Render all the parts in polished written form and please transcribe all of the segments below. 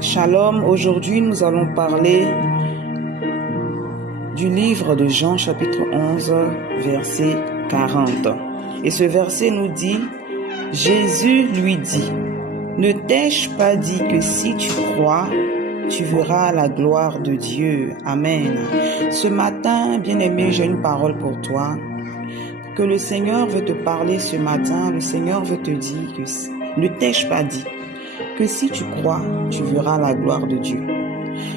Shalom, aujourd'hui nous allons parler du livre de Jean chapitre 11 verset 40. Et ce verset nous dit, Jésus lui dit, ne t'ai-je pas dit que si tu crois, tu verras la gloire de Dieu. Amen. Ce matin, bien-aimé, j'ai une parole pour toi. Que le Seigneur veut te parler ce matin, le Seigneur veut te dire que ne t'ai-je pas dit que si tu crois, tu verras la gloire de Dieu.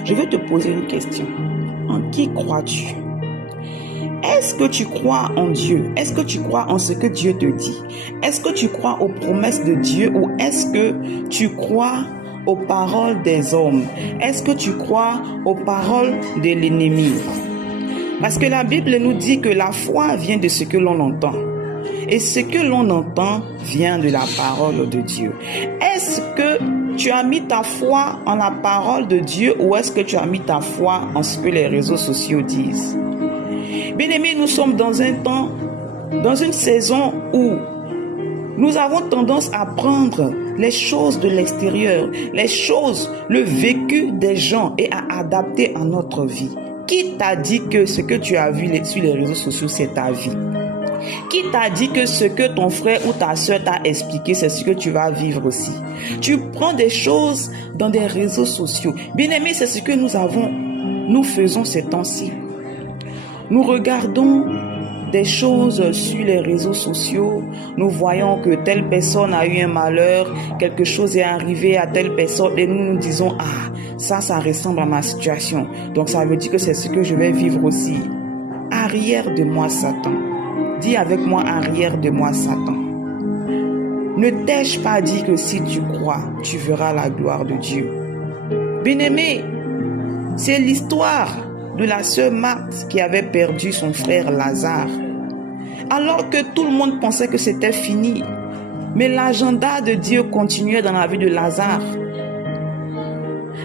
Je vais te poser une question. En qui crois-tu? Est-ce que tu crois en Dieu? Est-ce que tu crois en ce que Dieu te dit? Est-ce que tu crois aux promesses de Dieu ou est-ce que tu crois aux paroles des hommes? Est-ce que tu crois aux paroles de l'ennemi? Parce que la Bible nous dit que la foi vient de ce que l'on entend. Et ce que l'on entend vient de la parole de Dieu. Est-ce que tu as mis ta foi en la parole de Dieu ou est-ce que tu as mis ta foi en ce que les réseaux sociaux disent? Bien-aimés, nous sommes dans un temps, dans une saison où nous avons tendance à prendre les choses de l'extérieur, les choses, le vécu des gens et à adapter à notre vie. Qui t'a dit que ce que tu as vu sur les réseaux sociaux, c'est ta vie? Qui t'a dit que ce que ton frère ou ta soeur t'a expliqué, c'est ce que tu vas vivre aussi? Tu prends des choses dans des réseaux sociaux. Bien-aimés, c'est ce que nous faisons ces temps-ci. Nous regardons des choses sur les réseaux sociaux, nous voyons que telle personne a eu un malheur, quelque chose est arrivé à telle personne et nous nous disons, ah, ça ressemble à ma situation. Donc ça veut dire que c'est ce que je vais vivre aussi. Arrière de moi, Satan. Dis avec moi, arrière de moi, Satan. Ne t'ai-je pas dit que si tu crois, tu verras la gloire de Dieu? Bien-aimé, c'est l'histoire de la sœur Marthe qui avait perdu son frère Lazare. Alors que tout le monde pensait que c'était fini. Mais l'agenda de Dieu continuait dans la vie de Lazare.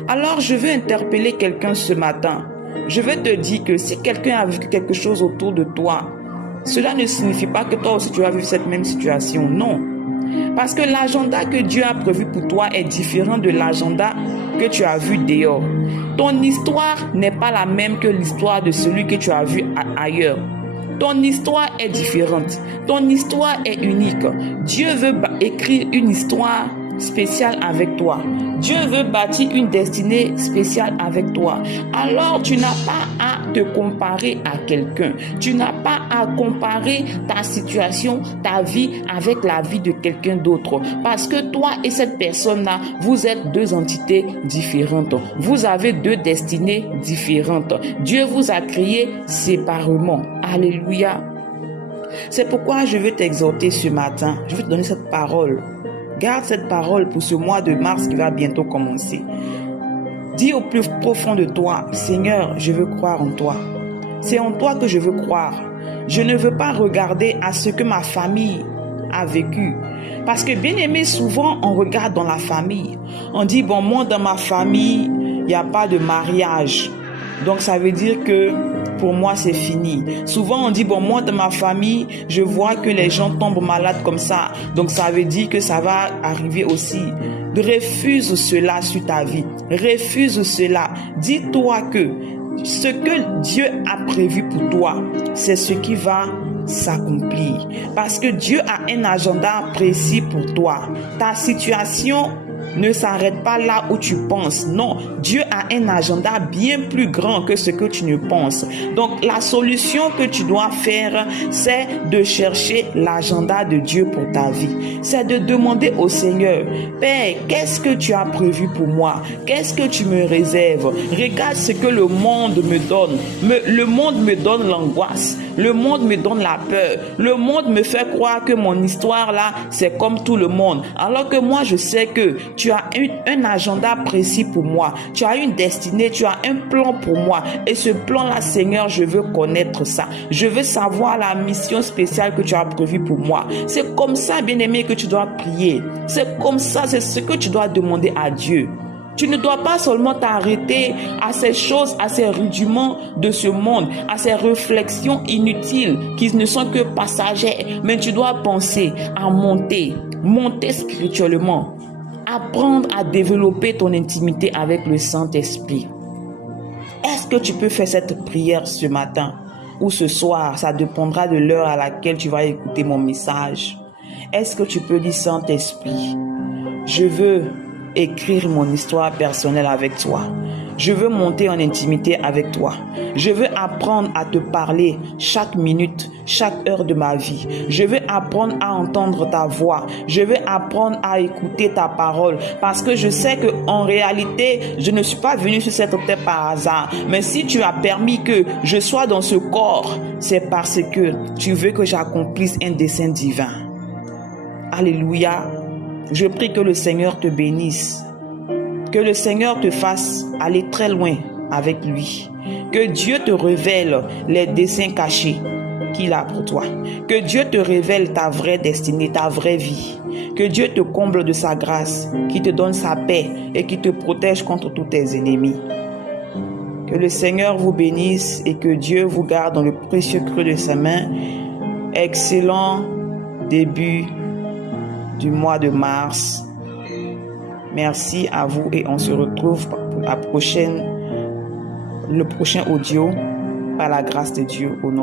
Alors je veux interpeller quelqu'un ce matin. Je veux te dire que si quelqu'un a vécu quelque chose autour de toi, cela ne signifie pas que toi aussi tu vas vivre cette même situation. Non. Parce que l'agenda que Dieu a prévu pour toi est différent de l'agenda que tu as vu dehors. Ton histoire n'est pas la même que l'histoire de celui que tu as vu ailleurs. Ton histoire est différente. Ton histoire est unique. Dieu veut écrire une histoire spéciale avec toi. Dieu veut bâtir une destinée spéciale avec toi. Alors tu n'as pas à te comparer à quelqu'un. Tu n'as pas à comparer ta situation, ta vie avec la vie de quelqu'un d'autre. Parce que toi et cette personne-là, vous êtes deux entités différentes. Vous avez deux destinées différentes. Dieu vous a créés séparément. Alléluia. C'est pourquoi je veux t'exhorter ce matin. Je veux te donner cette parole. Garde cette parole pour ce mois de mars qui va bientôt commencer. Dis au plus profond de toi, Seigneur, je veux croire en toi. C'est en toi que je veux croire. Je ne veux pas regarder à ce que ma famille a vécu. Parce que bien aimé, souvent on regarde dans la famille. On dit, bon, moi dans ma famille, il n'y a pas de mariage. Donc ça veut dire que pour moi c'est fini. Souvent on dit, bon, moi dans ma famille, je vois que les gens tombent malades comme ça. Donc ça veut dire que ça va arriver aussi. Refuse cela sur ta vie. Refuse cela. Dis-toi que ce que Dieu a prévu pour toi, c'est ce qui va s'accomplir. Parce que Dieu a un agenda précis pour toi. Ta situation ne s'arrête pas là où tu penses. Non, Dieu a un agenda bien plus grand que ce que tu ne penses. Donc, la solution que tu dois faire, c'est de chercher l'agenda de Dieu pour ta vie. C'est de demander au Seigneur, Père, qu'est-ce que tu as prévu pour moi? Qu'est-ce que tu me réserves? Regarde ce que le monde me donne. Le monde me donne l'angoisse. Le monde me donne la peur. Le monde me fait croire que mon histoire là, c'est comme tout le monde. Alors que moi, je sais que tu as un agenda précis pour moi. Tu as une destinée, tu as un plan pour moi. Et ce plan-là, Seigneur, je veux connaître ça. Je veux savoir la mission spéciale que tu as prévue pour moi. C'est comme ça, bien-aimé, que tu dois prier. C'est comme ça, c'est ce que tu dois demander à Dieu. Tu ne dois pas seulement t'arrêter à ces choses, à ces rudiments de ce monde, à ces réflexions inutiles qui ne sont que passagères, mais tu dois penser à monter spirituellement. apprendre à développer ton intimité avec le Saint-Esprit. Est-ce que tu peux faire cette prière ce matin ou ce soir? Ça dépendra de l'heure à laquelle tu vas écouter mon message. Est-ce que tu peux dire, Saint-Esprit, je veux écrire mon histoire personnelle avec toi. Je veux monter en intimité avec toi. Je veux apprendre à te parler chaque minute, chaque heure de ma vie. Je veux apprendre à entendre ta voix. Je veux apprendre à écouter ta parole. Parce que je sais qu'en réalité, je ne suis pas venu sur cette terre par hasard. Mais si tu as permis que je sois dans ce corps, c'est parce que tu veux que j'accomplisse un dessein divin. Alléluia. Je prie que le Seigneur te bénisse. Que le Seigneur te fasse aller très loin avec lui. Que Dieu te révèle les desseins cachés qu'il a pour toi. Que Dieu te révèle ta vraie destinée, ta vraie vie. Que Dieu te comble de sa grâce, qui te donne sa paix et qui te protège contre tous tes ennemis. Que le Seigneur vous bénisse et que Dieu vous garde dans le précieux creux de sa main. Excellent début du mois de mars. Merci à vous et on se retrouve pour le prochain audio par la grâce de Dieu au nom